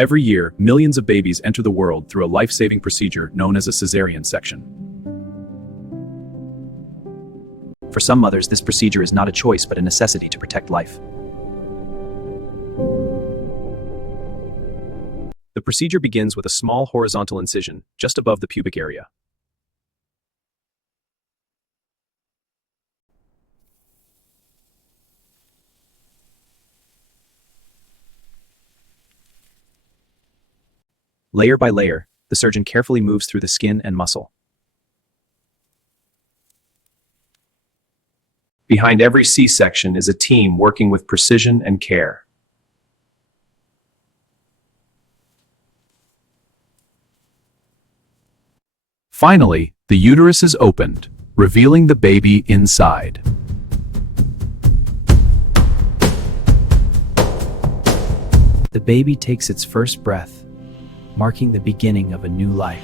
Every year, millions of babies enter the world through a life-saving procedure known as a Caesarean section. For some mothers, this procedure is not a choice but a necessity to protect life. The procedure begins with a small horizontal incision just above the pubic area. Layer by layer, the surgeon carefully moves through the skin and muscle. Behind every C-section is a team working with precision and care. Finally, the uterus is opened, revealing the baby inside. The baby takes its first breath, marking the beginning of a new life.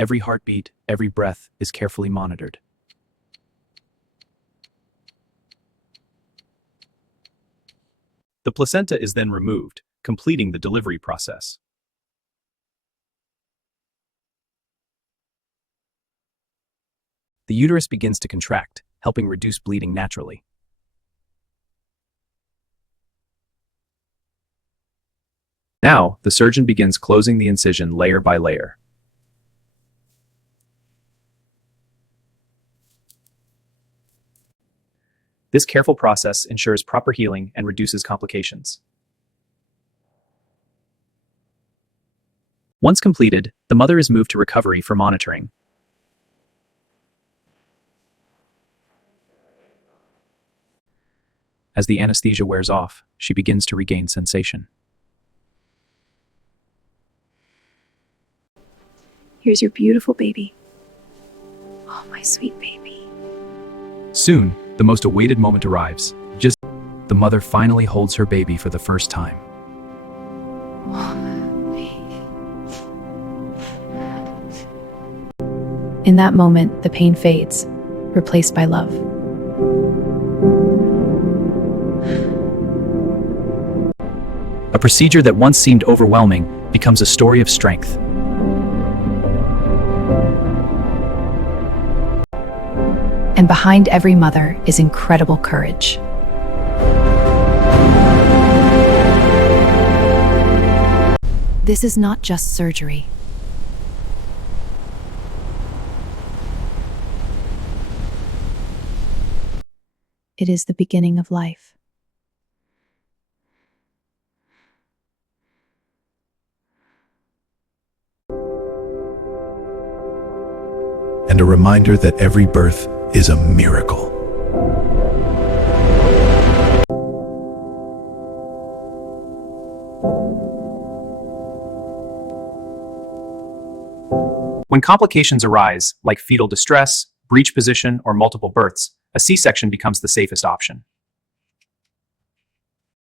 Every heartbeat, every breath is carefully monitored. The placenta is then removed, completing the delivery process. The uterus begins to contract, helping reduce bleeding naturally. Now, the surgeon begins closing the incision layer by layer. This careful process ensures proper healing and reduces complications. Once completed, the mother is moved to recovery for monitoring. As the anesthesia wears off, she begins to regain sensation. Here's your beautiful baby. Oh, my sweet baby. Soon, the most awaited moment arrives. The mother finally holds her baby for the first time. In that moment, the pain fades, replaced by love. A procedure that once seemed overwhelming becomes a story of strength. And behind every mother is incredible courage. This is not just surgery. It is the beginning of life. And a reminder that every birth is a miracle. When complications arise, like fetal distress, breech position, or multiple births, a C-section becomes the safest option.